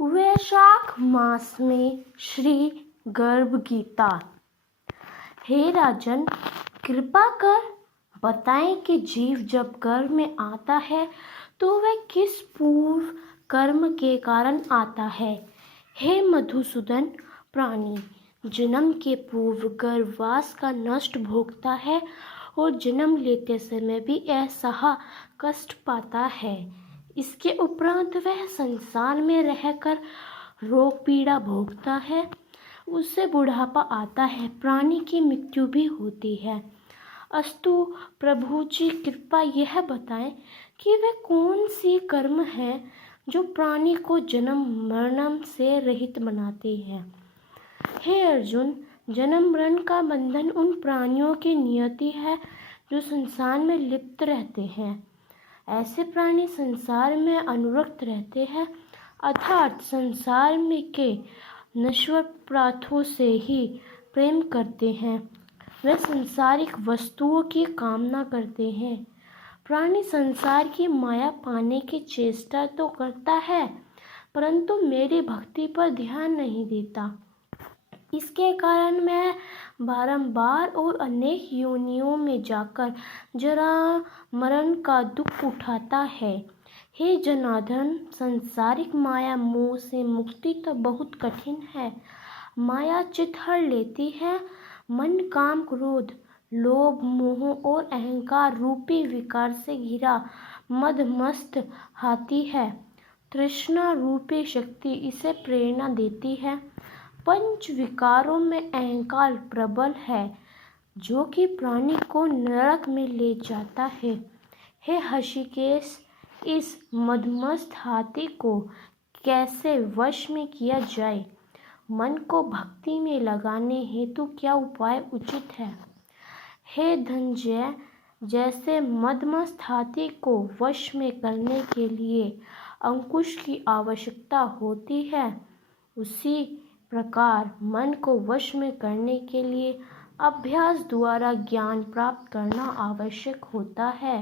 वैशाख मास में श्री गर्भ गीता। हे राजन, कृपा कर बताएं कि जीव जब गर्भ में आता है तो वह किस पूर्व कर्म के कारण आता है। हे मधुसूदन, प्राणी जन्म के पूर्व गर्भवास का नष्ट भोगता है और जन्म लेते समय भी असह्य कष्ट पाता है। इसके उपरांत वह संसार में रहकर रोग पीड़ा भोगता है। उससे बुढ़ापा आता है, प्राणी की मृत्यु भी होती है। अस्तु प्रभु जी, कृपा यह बताएं कि वे कौन सी कर्म है जो प्राणी को जन्म मरण से रहित बनाते हैं। हे अर्जुन, जन्म मरण का बंधन उन प्राणियों की नियति है जो संसार में लिप्त रहते हैं। ऐसे प्राणी संसार में अनुरक्त रहते हैं, अर्थात संसार में के नश्वर पदार्थों से ही प्रेम करते हैं। वे सांसारिक वस्तुओं की कामना करते हैं। प्राणी संसार की माया पाने की चेष्टा तो करता है, परंतु मेरी भक्ति पर ध्यान नहीं देता। इसके कारण मैं बारंबार और अनेक योनियों में जाकर जरा मरण का दुख उठाता है। हे जनार्दन, सांसारिक माया मोह से मुक्ति तो बहुत कठिन है। माया चित्त हर लेती है। मन काम क्रोध लोभ मोह और अहंकार रूपी विकार से घिरा मदमस्त हाथी है। तृष्णा रूपी शक्ति इसे प्रेरणा देती है। पंच विकारों में अहंकार प्रबल है, जो कि प्राणी को नरक में ले जाता है। हे हृषिकेश, इस मदमस्त हाथी को कैसे वश में किया जाए? मन को भक्ति में लगाने हेतु क्या उपाय उचित है? हे धनंजय, जैसे मदमस्त हाथी को वश में करने के लिए अंकुश की आवश्यकता होती है, उसी प्रकार मन को वश में करने के लिए अभ्यास द्वारा ज्ञान प्राप्त करना आवश्यक होता है।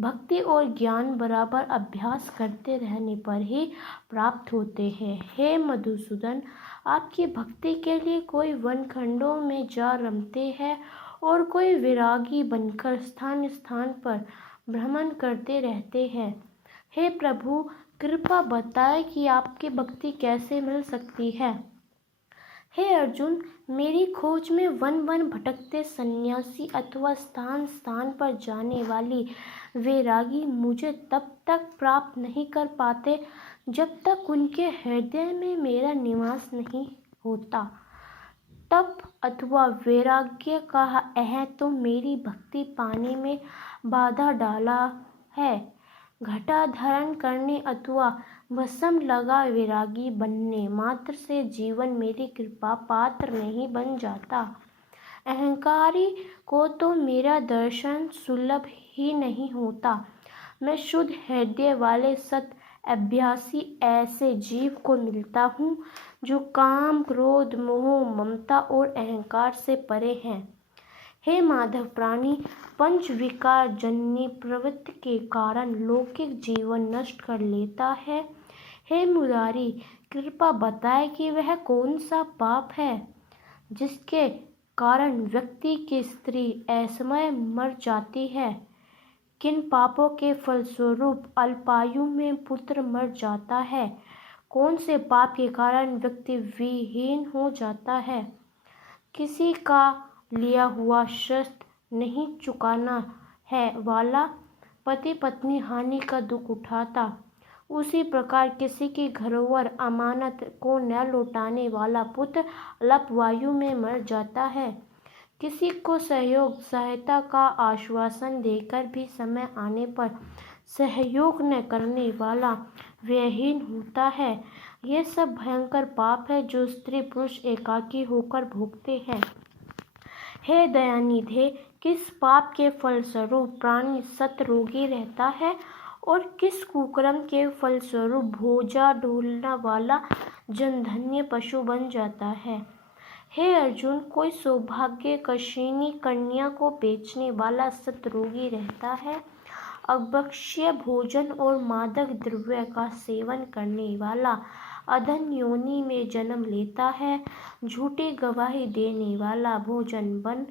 भक्ति और ज्ञान बराबर अभ्यास करते रहने पर ही प्राप्त होते हैं। हे मधुसूदन, आपकी भक्ति के लिए कोई वनखंडों में जा रमते हैं और कोई विरागी बनकर स्थान स्थान पर भ्रमण करते रहते हैं। हे प्रभु, कृपा बताएं कि आपकी भक्ति कैसे मिल सकती है। हे अर्जुन, मेरी खोज में वन वन भटकते सन्यासी अथवा स्थान स्थान पर जाने वाली वैरागी मुझे तब तक प्राप्त नहीं कर पाते जब तक उनके हृदय में मेरा निवास नहीं होता। तप अथवा वैराग्य का यह तो मेरी भक्ति पाने में बाधा डाला है। घटा धारण करने अथवा भस्म लगा वैरागी बनने मात्र से जीवन मेरी कृपा पात्र नहीं बन जाता। अहंकारी को तो मेरा दर्शन सुलभ ही नहीं होता। मैं शुद्ध हृदय वाले सत अभ्यासी ऐसे जीव को मिलता हूँ जो काम क्रोध मोह ममता और अहंकार से परे हैं। हे माधव प्राणी, पंच विकार जन्य प्रवृत्ति के कारण लौकिक जीवन नष्ट कर लेता है। हे मुरारी, कृपा बताए कि वह कौन सा पाप है जिसके कारण व्यक्ति की स्त्री असमय मर जाती है। किन पापों के फलस्वरूप अल्पायु में पुत्र मर जाता है। कौन से पाप के कारण व्यक्ति विहीन हो जाता है। किसी का लिया हुआ शस्त्र नहीं चुकाना है वाला पति पत्नी हानि का दुख उठाता, उसी प्रकार किसी की घरोवर अमानत को न लौटाने वाला पुत्र अल्पवायु में मर जाता है। किसी को सहयोग सहायता का आश्वासन देकर भी समय आने पर सहयोग न करने वाला व्ययहीन होता है। ये सब भयंकर पाप है जो स्त्री पुरुष एकाकी होकर भोगते हैं। हे दयानिधे, किस पाप के फलस्वरूप प्राणी सतरोगी रहता है और किस कुकर्म के फलस्वरूप भोजा ढोलना वाला जनधन्य पशु बन जाता है। हे अर्जुन, कोई सौभाग्य कशिनी कन्या को बेचने वाला सतरोगी रहता है। अभक्ष्य भोजन और मादक द्रव्य का सेवन करने वाला अधन योनि में जन्म लेता है। झूठी गवाही देने वाला भोजन बन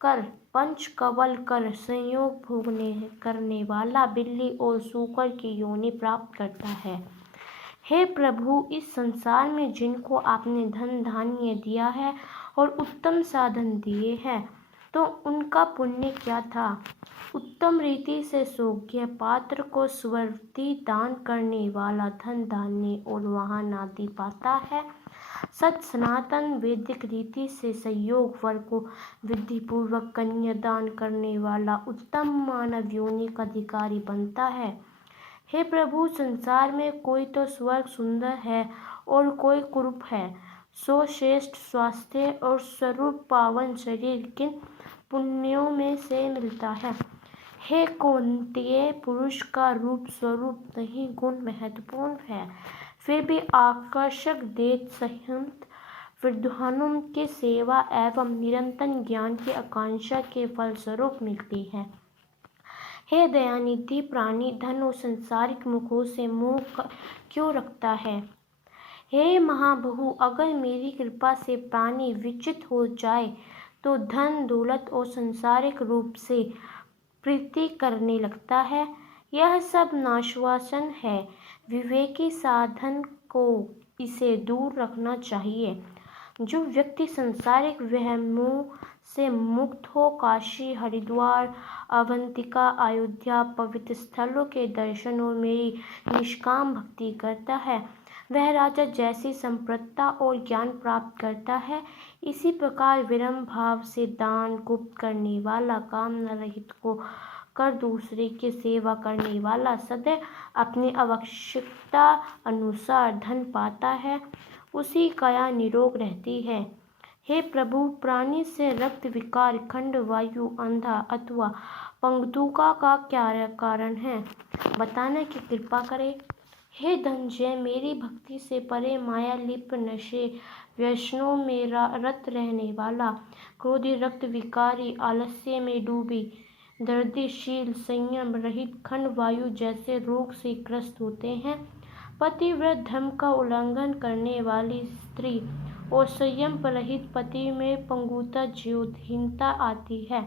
कर पंच कवल कर संयोग भोगने करने वाला बिल्ली और सूकर की योनि प्राप्त करता है। हे प्रभु, इस संसार में जिनको आपने धन धान्य दिया है और उत्तम साधन दिए हैं, तो उनका पुण्य क्या था। उत्तम रीति से सोग्य पात्र को स्वर्ति दान करने वाला धन धान्य और वाहन आदि पाता है। सत सनातन वैदिक रीति से संयोग वर को विधि पूर्वक कन्यादान करने वाला उत्तम मानव योनि का अधिकारी बनता है। हे प्रभु, संसार में कोई तो स्वर्ग सुंदर है और कोई कुरूप है। सो श्रेष्ठ स्वास्थ्य और स्वरूप पावन शरीर किन पुण्यों में से मिलता है। हे कौन्तेय, पुरुष का रूप स्वरूप नहीं गुण महत्वपूर्ण है, फिर भी आकर्षक देह संयत विद्वानों की सेवा एवं निरंतर ज्ञान की आकांक्षा के फलस्वरूप मिलती है। हे दयानिधि प्राणी, धन और संसारिक मुखों से मोह क्यों रखता है। हे महाबहु, अगर मेरी कृपा से प्राणी विचलित हो जाए तो धन दौलत और संसारिक रूप से प्रीति करने लगता है। यह सब नाशवासन है। विवेकी साधन को इसे दूर रखना चाहिए। जो व्यक्ति सांसारिक वहमों से मुक्त हो काशी, हरिद्वार, अवंतिका, अयोध्या पवित्र स्थलों के दर्शन और मेरी निष्काम भक्ति करता है, वह राजा जैसी संपन्नता और ज्ञान प्राप्त करता है। इसी प्रकार विनम्र भाव से दान गुप्त करने वाला, कामना रहित को कर दूसरे की सेवा करने वाला सदैव अपनी आवश्यकता अनुसार धन पाता है, उसी काया निरोग रहती है। हे प्रभु, प्राणी से रक्त विकार, खंड वायु, अंधा अथवा पंगुका का क्या कारण है, बताने की कृपा करे। हे धनंजय, मेरी भक्ति से परे माया लिप्त नशे व्यसनों में रत रहने वाला, क्रोधी, रक्त विकारी, आलस्य में डूबी, दर्दशील, संयम रहित, खंड वायु जैसे रोग से ग्रस्त होते हैं, पतिव्रत धर्म का उल्लंघन करने वाली स्त्री और संयम रहित पति में पंगुता, ज्योतिहीनता आती है।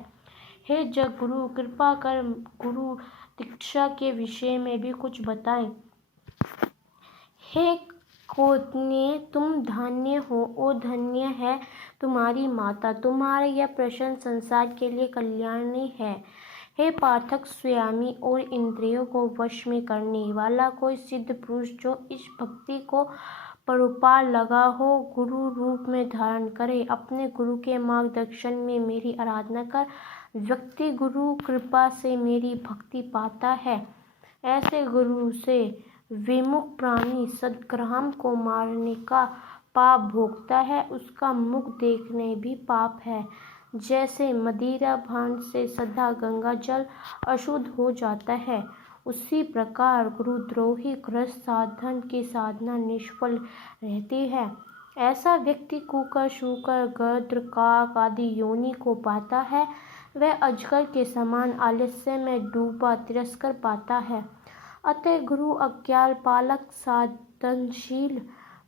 हे जग गुरु, कृपा कर गुरु दीक्षा के विषय में भी कुछ बताएं। हे कौन्तेय, तुम धन्य हो और धन्य है तुम्हारी माता। तुम्हारा यह प्रश्न संसार के लिए कल्याणी है। हे पाठक, स्वामी और इंद्रियों को वश में करने वाला कोई सिद्ध पुरुष जो इस भक्ति को परोपार लगा हो, गुरु रूप में धारण करे। अपने गुरु के मार्गदर्शन में मेरी आराधना कर व्यक्ति गुरु कृपा से मेरी भक्ति पाता है। ऐसे गुरु से विमुख प्राणी सद्ग्राम को मारने का पाप भोगता है, उसका मुख देखने भी पाप है। जैसे मदिरा भान से सदा गंगा जल अशुद्ध हो जाता है, उसी प्रकार गुरुद्रोही गृहस्थ साधन की साधना निष्फल रहती है। ऐसा व्यक्ति कुकर, शूकर, गद्र, काक आदि योनि को पाता है। वह अजगर के समान आलस्य में डूबा तिरस्कार पाता है। अतः गुरु अज्ञान पालक साधनशील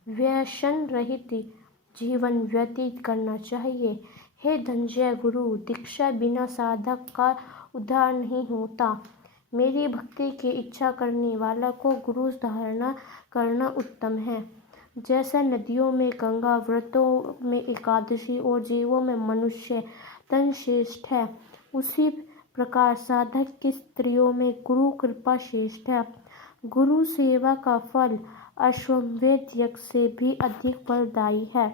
व्यसन रहित जीवन व्यतीत करना चाहिए। हे धनंजय, गुरु दीक्षा बिना साधक का उद्धार नहीं होता। मेरी भक्ति की इच्छा करने वाला को गुरु धारणा करना उत्तम है। जैसे नदियों में गंगा, व्रतों में एकादशी और जीवों में मनुष्य तन श्रेष्ठ है, उसी प्रकार साधक की स्त्रियों में गुरु कृपा श्रेष्ठ है। गुरु सेवा का फल अश्वमेध यज्ञ से भी अधिक फलदायी है।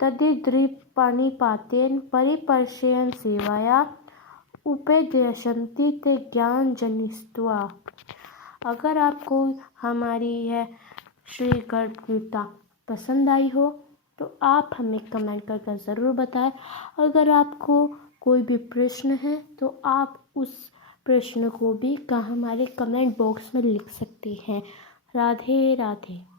तदिद्रिपाणिपातेन परिपर्शेन सेवाया उपदेशन्ति ते ज्ञानजनित्वा। अगर आपको हमारी यह श्री गर्भ गीता पसंद आई हो तो आप हमें कमेंट करके ज़रूर बताएं। अगर आपको कोई भी प्रश्न है तो आप उस प्रश्न को भी हमारे कमेंट बॉक्स में लिख सकते हैं। राधे राधे।